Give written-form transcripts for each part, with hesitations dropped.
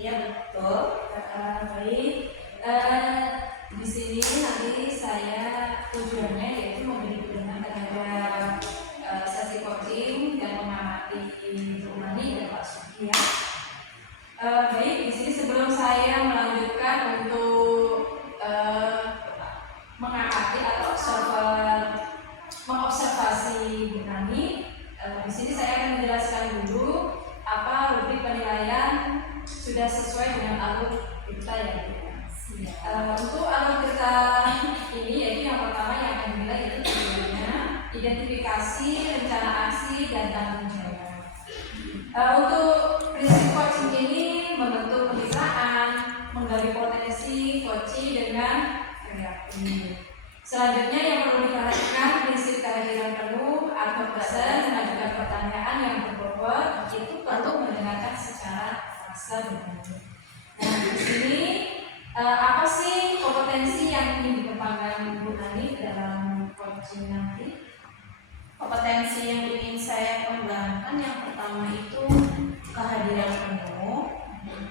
Iya betul. Baik. Di sini nanti saya tujuannya yaitu memberi pedoman terhadap sesi coaching dan mengamati Bu Mani dan Pak Sugi ya. Baik, di sini sebelum saya melanjutkan untuk mengamati atau mengobservasi Bu Mani, di sini saya akan menjelaskan dulu apa rubrik penilaian sudah sesuai dengan alur kita ya. Untuk alur kita ini yaitu yang pertama yang akan dinilai itu tujuannya, identifikasi, rencana aksi dan tanggung jawab. Untuk prinsip coaching ini membentuk kemitraan, menggali potensi coaching dengan kreatif. Selanjutnya yang perlu diperhatikan prinsip kehadiran penuh atau present, mengajukan pertanyaan yang berbobot itu perlu mendengarkan secara paksa dan baik. Nah di sini apa sih kompetensi yang ingin dikembangkan Bu Ani dalam coaching nanti? Kompetensi yang ingin saya kembangkan yang pertama itu kehadiran penuh,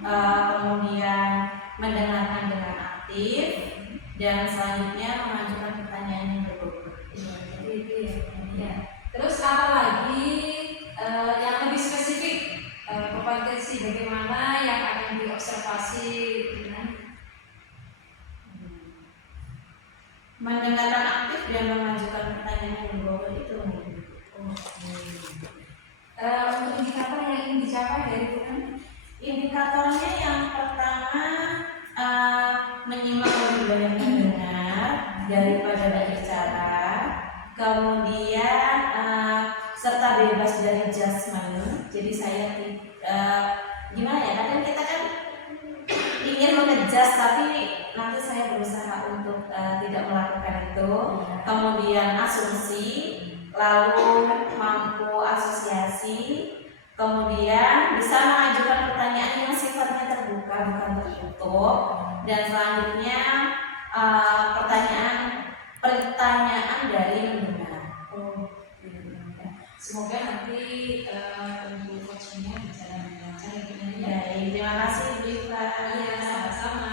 kemudian mendengarkan dengan aktif, dan selanjutnya mengajukan pertanyaan yang berbobot. Itu ya. Terus apa lagi yang lebih spesifik kompetensi bagaimana yang akan diobservasi dengan mendengarkan aktif dan mengajukan pertanyaan yang berbobot itu. Untuk indikator yang ingin dicapai dari bukan? Indikatornya yang pertama menyimak lebih banyak mendengar daripada berbicara, kemudian serta bebas dari judgment. Jadi saya gimana ya, kadang kita kan ingin mengejas tapi nanti saya berusaha untuk tidak melakukan itu. Kemudian asumsi, lalu mampu asosiasi, kemudian bisa mengajukan pertanyaan yang sifatnya terbuka bukan tertutup, dan selanjutnya pertanyaan dari mendengar. Semoga nanti untuk coachingnya berjalan dengan lancar ya Bu Nani. Baik, terima kasih Bu Iva. Iya, sama-sama.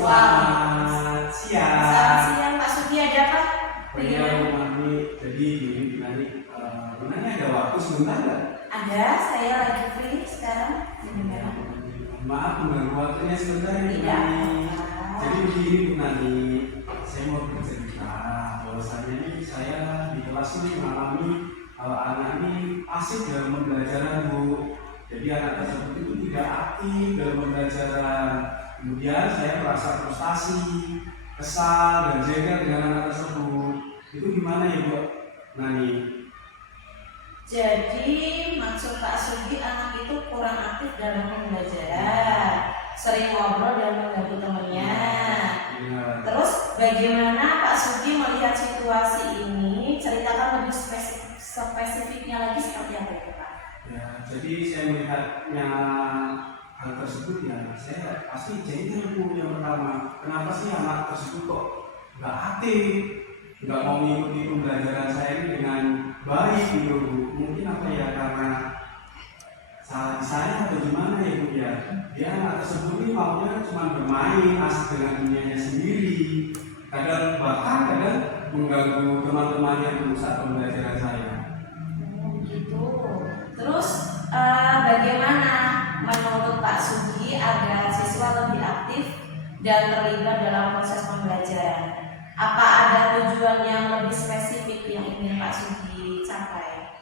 Selamat siang. Selamat siang Pak Sugi, ada apa? Iya Bu Mani, jadi gini Bu Nani, Bu Nani ada waktu sebentar nggak? Ada, saya lagi free sekarang. Maaf mengganggu waktunya sebentar ya Bu Tidak. Nani. Jadi begini Bu Nani, saya mau bercerita bahwasannya ini saya di kelas ini mengalami anak ini asik dalam pembelajaran Bu. Jadi anak tersebut itu tidak aktif dalam pembelajaran. Kemudian saya merasa frustasi, kesal dan jengkel dengan anak tersebut. Itu gimana ya Bu Nani? Jadi maksud Pak Sugi anak itu kurang aktif dalam pembelajaran, sering ngobrol dan mengganggu temannya. Ya. Terus bagaimana Pak Sugi melihat situasi ini? Ceritakan lebih spesifiknya lagi seperti apa itu Pak? Ya, jadi saya melihatnya hal tersebut ya, saya pasti jengkel Bu yang pertama. Kenapa sih anak tersebut kok nggak aktif, nggak mau mengikuti pembelajaran saya ini dengan baik gitu Bu? Mungkin apa ya, karena salah di saya atau gimana ya Bu ya? Dia anak tersebut ini maunya cuma bermain, asik dengan dunianya sendiri. Bahkan kadang mengganggu teman-temannya Bu saat pembelajaran saya. Begitu. Terus bagaimana menurut Pak Sugi agar siswa lebih aktif dan terlibat dalam proses pembelajaran? Apa ada tujuan yang lebih spesifik yang ingin Pak Sugi capai?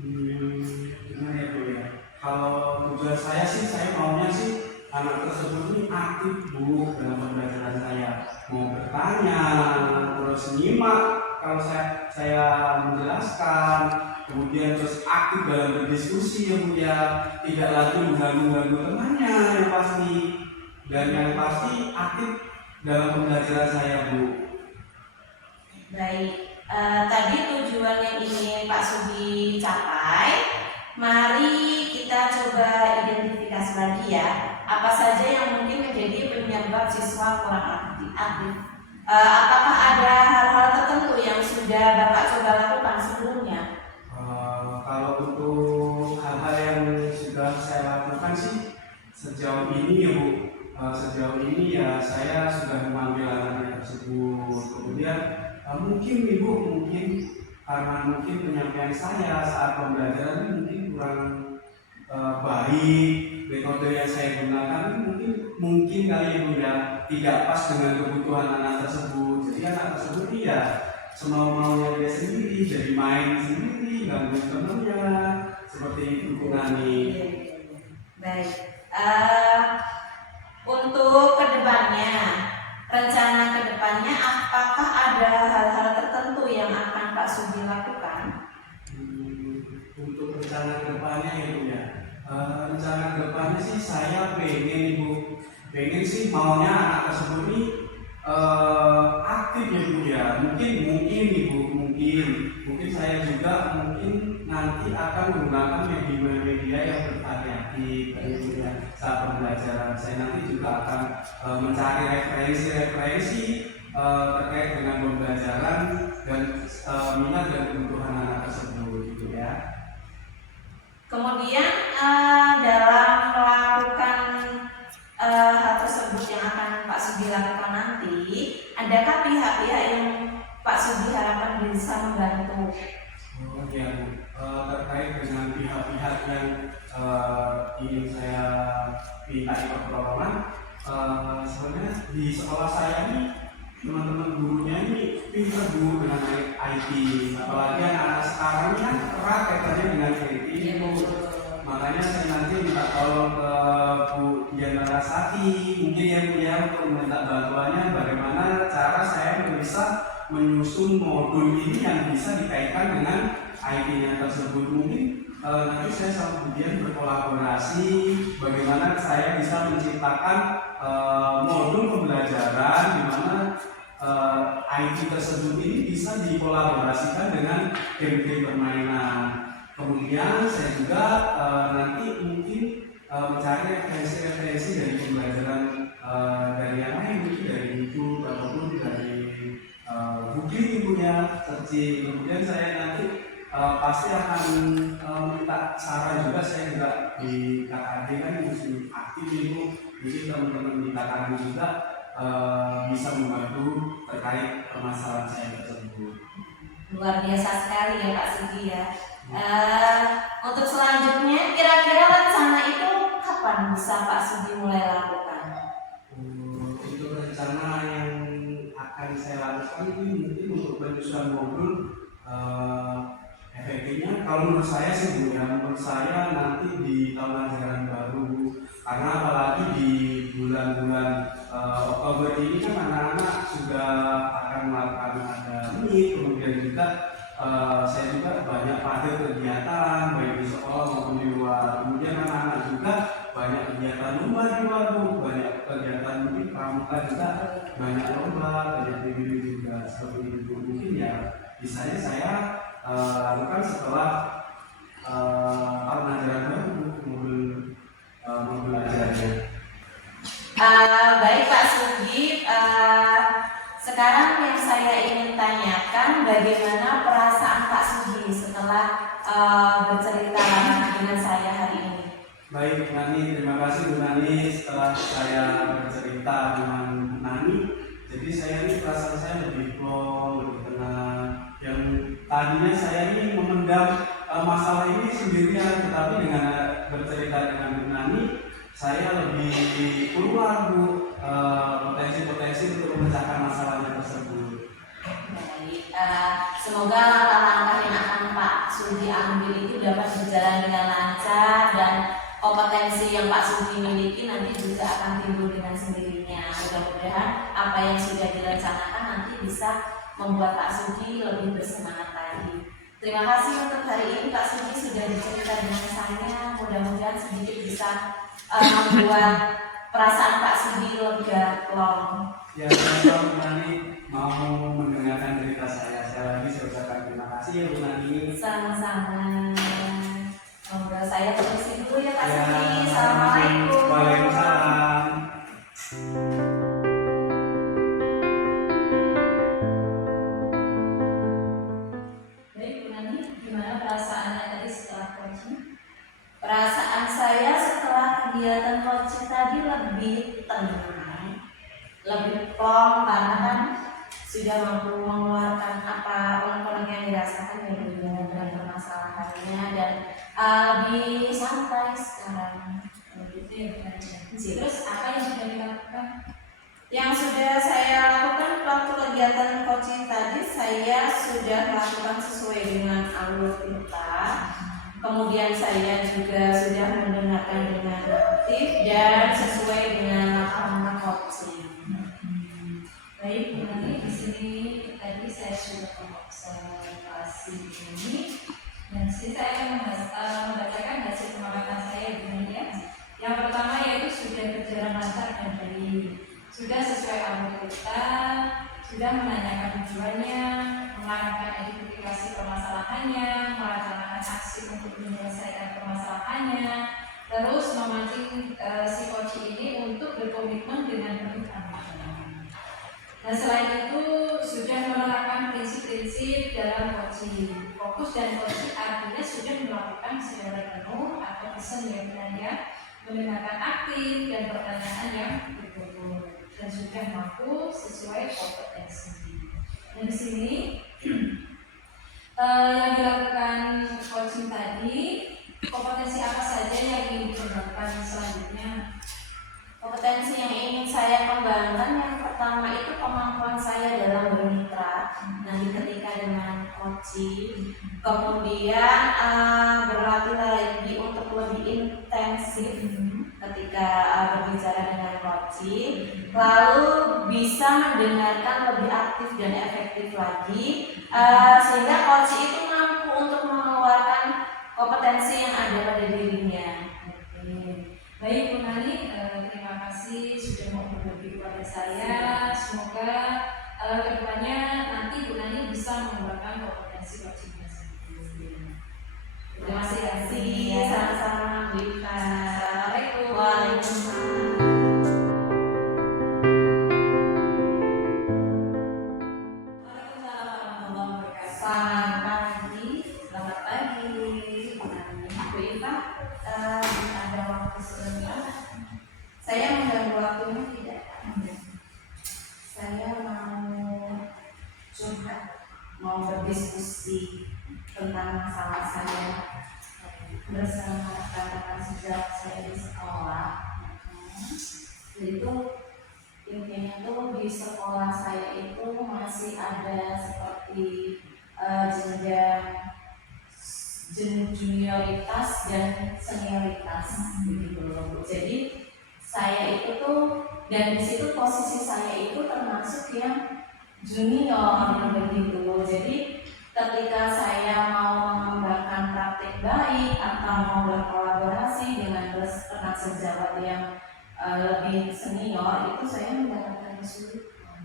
Gimana ya Bu ya? Kalau tujuan saya sih, saya maunya sih anak tersebut ini aktif Bu dalam pembelajaran saya. Mau bertanya, terus nyimak kalau saya menjelaskan, kemudian terus aktif dalam berdiskusi ya Bu ya, tidak lagi mengganggu temannya yang pasti, dan yang pasti aktif dalam pembelajaran saya Bu. Baik, tadi tujuan yang ingin Pak Sugi capai. Mari kita coba identifikasi klarifikasi lagi ya. Apa saja yang mungkin menjadi penyebab siswa kurang aktif? Apakah ada hal-hal tertentu yang sudah Bapak coba lakukan sebelumnya? Kalau untuk hal-hal yang sudah saya lakukan sih sejauh ini ya Bu, sejauh ini ya saya sudah memanggil anak-anak tersebut. Kemudian mungkin Ibu, mungkin karena mungkin penyampaian saya saat pembelajaran mungkin kurang baik, metode yang saya gunakan mungkin kali Ibu ya tidak pas dengan kebutuhan anak tersebut. Jadi anak tersebut ya semau-maunya dia sendiri, jadi main sendiri, ganggu temannya, seperti itu Bu Nani. Baik. Untuk kedepannya, rencana kedepannya, apakah ada hal-hal tertentu yang akan Pak Sugi lakukan? Untuk rencana kedepannya ya Bu ya, rencana kedepannya sih saya pengen sih maunya anak tersebut ini aktif ya Bu ya. Mungkin Ibu, mungkin saya juga nanti akan menggunakan media yang bervariatif Bu ya. Saat pembelajaran saya nanti juga akan mencari referensi terkait dengan pembelajaran dan minat dan kebutuhan anak tersebut gitu ya. Kemudian dalam melakukan hal tersebut yang akan Pak Sugi lakukan nanti, adakah pihak-pihak yang Pak Sugi harapkan bisa membantu? Oh iya Bu, terkait dengan pihak-pihak yang ingin saya minta pertolongan, sebenarnya di sekolah saya ini teman-teman gurunya ini pintar Bu dengan IT, apalagi anak-anak sekarang ini kan erat kaitannya dengan IT Bu. Makanya saya nanti minta tolong ke Bu Diana Rasati mungkin ya Bu ya, untuk meminta bantuannya bagaimana cara saya bisa menyusun modul ini yang bisa dikaitkan dengan IT-nya tersebut. Mungkin nanti saya sama Bu Dian berkolaborasi bagaimana saya bisa menciptakan modul pembelajaran di mana IT tersebut ini bisa dikolaborasikan dengan game-game permainan. Kemudian saya juga nanti mungkin mencari referensi dari pembelajaran dari yang lain, mungkin dari YouTube ataupun dari Google punya searching. Kemudian saya nanti pasti akan minta saran juga. Saya juga di KKD kan mesti aktif Ibu, jadi teman-teman di KKD juga bisa membantu terkait permasalahan saya tersebut. Luar biasa sekali ya Pak Sugi ya. Untuk selanjutnya, kira-kira rencana itu kapan bisa Pak Sugi mulai lakukan? Untuk rencana yang akan saya lakukan ini mungkin untuk penyusunan modul efektifnya kalau menurut saya sih Bu ya, menurut saya nanti di tahun ajaran baru, karena apalagi di bulan-bulan Oktober ini kan anak-anak sudah akan melakukan ada meet, kemudian juga saya juga banyak pada kegiatan baik di sekolah maupun di luar. Kemudian anak-anak juga banyak kegiatan lomba di luar Bu, banyak kegiatan mungkin pramuka juga, banyak lomba, banyak review juga seperti itu. Mungkin ya misalnya saya lakukan setelah tahun ajaran baru modul ajarannya. Baik Pak Sugi, sekarang yang saya ingin tanyakan bagaimana perasaan Pak Sugi setelah bercerita dengan saya hari ini. Baik Nani, terima kasih Bu Nani. Setelah saya bercerita dengan Nani, jadi saya ini perasaan saya lebih plong, lebih tenang. Yang tadinya saya ini memendam masalah ini sendirian, tetapi dengan bercerita dengan Bu Nani, saya lebih keluar Bu potensi-potensi untuk memecahkan masalahnya tersebut. Baik, semoga langkah-langkah yang akan Pak Sugi ambil itu dapat berjalan dengan lancar dan kompetensi yang Pak Sugi miliki nanti juga akan timbul dengan sendirinya. Mudah-mudahan apa yang sudah direncanakan nanti bisa membuat Pak Sugi lebih bersemangat lagi. Terima kasih untuk hari ini Pak Sugi sudah bercerita dengan saya. Mudah-mudahan sedikit bisa membuat perasaan Pak Sugi lega plong. Ya, saya Bu Nani mau mendengarkan cerita saya. Saya ucapkan terima kasih ya Bu Nani. Sama-sama. Ngobrol saya permisi dulu ya Pak Sugi. Ya, Assalamualaikum. Waalaikumsalam. Baik, Bu Nani, gimana perasaannya tadi setelah coaching? Perasaan saya setelah kegiatan coaching tadi lebih tenang, lebih plong karena kan sudah mampu mengeluarkan apa unek-unek yang dirasakan ya dengan permasalahannya dan lebih santai sekarang. Begitu ya, Bu Nani. Terus apa yang sudah dilakukan? Yang sudah saya lakukan waktu kegiatan coaching tadi, saya sudah melakukan sesuai dengan alur kita. Kemudian saya juga sudah mendengarkan dengan aktif dan sesuai dengan langkah-langkah coaching. Baik, Bu Nani, di sini tadi saya sudah mengobservasi ini dan di sini saya akan membacakan hasil pengamatan saya, Bu Nani ya. Yang pertama yaitu sudah berjalan lancar dan baik, sudah sesuai alur kita, sudah menanyakan tujuannya, mengarahkan identifikasi permasalahannya, merencanakan aksi untuk menyelesaikan permasalahannya, terus memancing si coach ini untuk berkomitmen dengan penuh tanggung. Dan selain itu sudah menerapkan prinsip-prinsip dalam coaching. Fokus dan coaching artinya sudah melakukan secara penuh atau kesenian mendengarkan aktif dan pertanyaan yang berbobot dan sudah mampu sesuai kompetensi. Dan di sini yang dilakukan coaching tadi, kompetensi apa saja yang ingin dikembangkan selanjutnya? Kompetensi yang ingin saya kembangkan yang pertama itu kemampuan saya dalam bermitra nanti ketika dengan coaching, kemudian berlatih lagi untuk lebih intensif ketika berbicara dengan coaching, lalu bisa mendengarkan lebih aktif dan efektif lagi sehingga coaching itu mampu untuk mengeluarkan kompetensi yang ada pada dirinya. Baik, Bu Nani, terima kasih sudah mau berbagi kepada saya. Semoga kedepannya nanti Bu Nani bisa mengembangkan kompetensi coaching tersebut. Terima kasih. Sama-sama, Bu Ika. Assalamualaikum. Waalaikumsalam. Selamat pagi, Bu Ika. Ada waktu sebentar. Saya mengganggu waktunya tidak? Saya mau berdiskusi tentang masalah saya bersama rekan-rekan sejak saya di sekolah. Itu intinya tuh di sekolah saya itu masih ada seperti jenjang junioritas dan senioritas begitu loh. Jadi saya itu tuh dan di situ posisi saya itu termasuk yang junior begitu. Jadi ketika saya mau mengembangkan praktik baik atau mau berkolaborasi dengan rekan sejawat yang lebih senior itu saya mendapatkan kesulitan.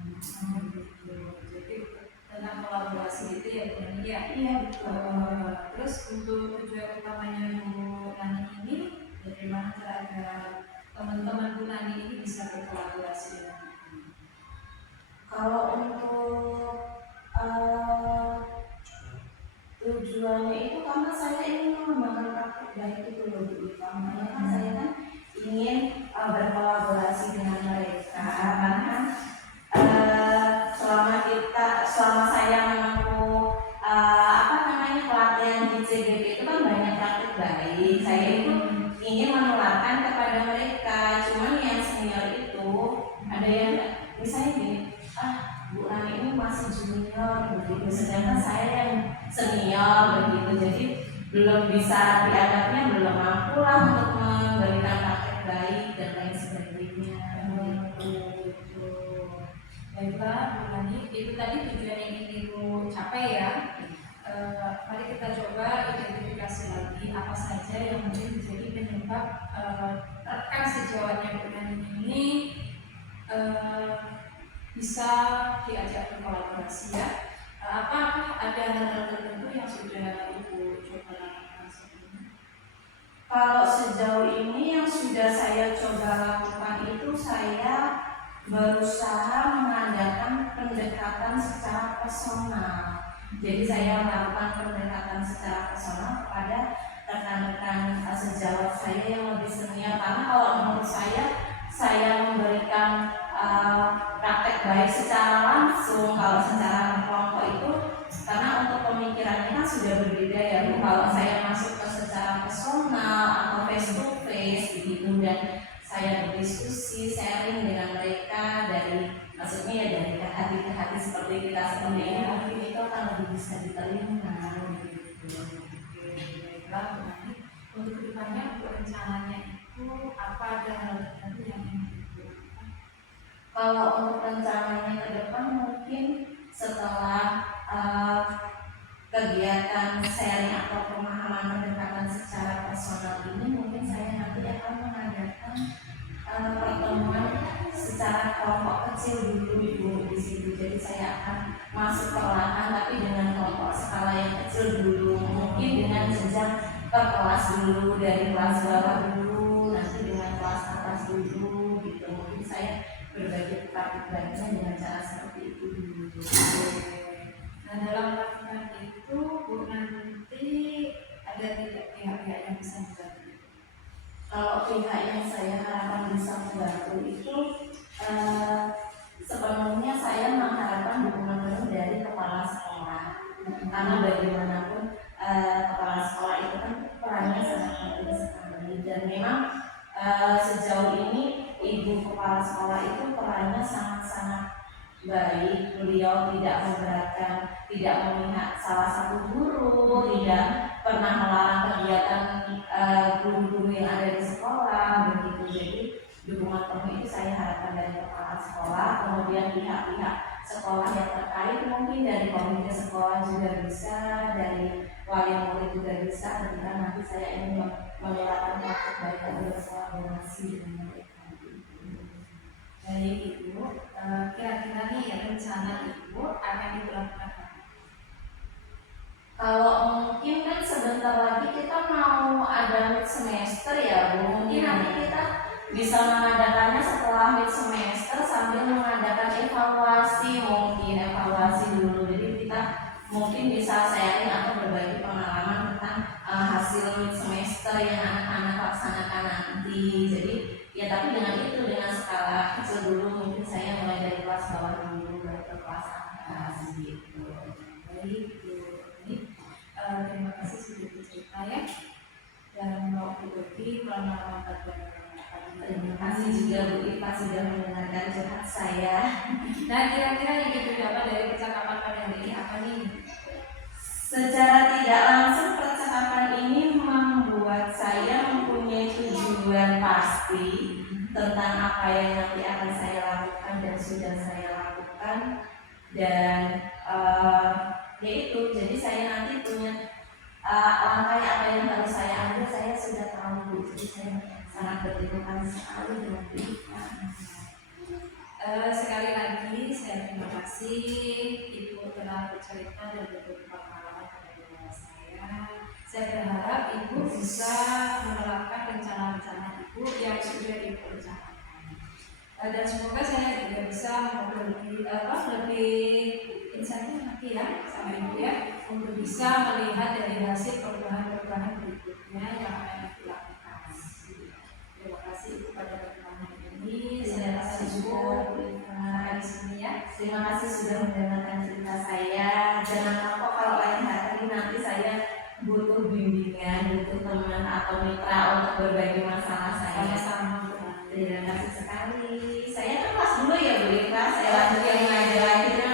Jadi tentang kolaborasi itu ya Bu Nani ya. Iya betul. Terus untuk tujuan utamanya Bu Nani ini, bagaimana cara agar teman-teman Bu Nani ini bisa berkolaborasi dengan Bu? Kalau untuk tujuannya itu karena saya ingin mengembangkan praktik baik itu loh Bu Ika. Makanya kan saya kan ingin berkolaborasi dengan mereka karena selama saya menempuh pelatihan di CGP itu kan banyak praktik baik. Saya itu ingin menularkan kepada mereka. Cuman yang senior itu ada yang misalnya gini, Bu Nani ini masih junior begitu, sedangkan saya yang senior begitu, jadi belum bisa dianggapnya belum mampu lah untuk memberikan praktek baik dan lain sebagainya. Baiklah Bu Nani, itu tadi tujuan yang ingin Ibu capai ya. Mari kita coba identifikasi lagi apa saja yang mungkin menjadi penyebab rekan sejawatnya Bu Nani ini bisa diajak berkolaborasi ya. Apakah ada hal-hal tertentu yang sudah Ibu coba lakukan sebelumnya? Kalau sejauh ini yang sudah saya coba lakukan itu saya berusaha mengadakan pendekatan secara personal. Jadi saya melakukan pendekatan secara personal kepada rekan-rekan sejawat saya yang lebih senior, karena kalau menurut saya memberikan praktek baik secara langsung. Kalau secara kelompok itu karena untuk pemikirannya kan sudah berbeda ya Bu. Kalau saya masuk ke secara personal atau face to face begitu, dan saya berdiskusi, sharing dengan mereka maksudnya ya dari hati ke hati seperti kita seperti ini, mungkin itu akan lebih bisa diterima gitu. Baiklah, untuk kedepannya untuk rencananya itu apa, ada hal tertentu yang ingin dilakukan? Kalau untuk rencananya ke depan mungkin setelah kegiatan sharing atau pemahaman pendekatan secara personal ini, mungkin saya nanti akan mengadakan pertemuan secara kelompok kecil dulu Ibu di situ. Jadi saya akan masuk perlahan tapi dengan kelompok skala yang kecil dulu, mungkin dengan jenjang per kelas dulu, dari kelas bawah dulu, nanti dengan kelas atas dulu gitu. Mungkin saya berbagi praktik-praktiknya dengan cara seperti itu dulu. Nah, dalam melakukan itu Bu, nanti ada tidak pihak-pihak yang bisa membantu? Kalau pihak yang saya harapkan bisa membantu itu sepenuhnya saya mengharapkan dukungan penuh dari kepala sekolah, karena bagaimanapun kepala sekolah itu kan perannya sangat penting sekali, dan memang sejauh ini ibu kepala sekolah itu perannya sangat-sangat baik. Beliau tidak memberatkan, tidak memihak salah satu guru, tidak pernah melarang kegiatan guru-guru yang ada di sekolah begitu. Jadi dukungan penuh itu saya harapkan dari kepala sekolah, kemudian pihak-pihak sekolah yang terkait, mungkin dari komite sekolah juga bisa, dari wali murid juga bisa, ketika nanti saya ingin menyerahkan praktek baik dan berkolaborasi dengan mereka. Baik Ibu, kira-kira nih rencana Ibu akan dilakukan apa? Kalau mungkin kan sebentar lagi kita mau ada mid semester ya Bu, mungkin nanti kita bisa mengadakannya setelah mid semester sambil mengadakan evaluasi dulu. Jadi kita mungkin bisa sharing atau berbagi pengalaman tentang hasil mid semester yang anak-anak laksanakan nanti. Jadi ya tapi dengan skala kecil dulu, mungkin saya mulai dari kelas bawah dulu baru ke kelas atas gitu. Baik Bu, terima kasih sudah bercerita ya, dan mau berbagi pengalaman pada. Terima kasih juga Bu Ipa sudah mendengarkan curhat saya. Nah, kira-kira yang Ibu dapat dari percakapan pada hari ini apa nih? Secara tidak langsung percakapan ini membuat saya mempunyai tujuan pasti tentang apa yang nanti akan saya lakukan dan sudah saya lakukan, dan yaitu jadi saya nanti punya langkah apa yang harus saya ambil, saya sudah tahu Bu. Jadi saya sangat berterima kasih sekali dengan kita. Sekali lagi saya terima kasih Ibu telah bercerita dan berbagi pengalaman kepada saya. Saya berharap Ibu bisa menerapkan rencana-rencana Ibu yang sudah Ibu rencanakan. Dan semoga saya juga bisa lebih insight nanti ya sama Ibu ya, untuk bisa melihat dari hasil perubahan-perubahan berikutnya yang akan dilakukan. Terima kasih Ibu pada pertemuan ini. Saya rasa cukup di sini ya. Terima kasih sudah mendengarkan cerita saya. Jangan lupa kalau lain hari nanti saya butuh bimbingan, butuh teman atau mitra untuk berbagi masalah saya. Sama-sama. Terima kasih sekali. Saya kan kelas dulu ya Bu Ika, saya lanjut yang ngajar lagi.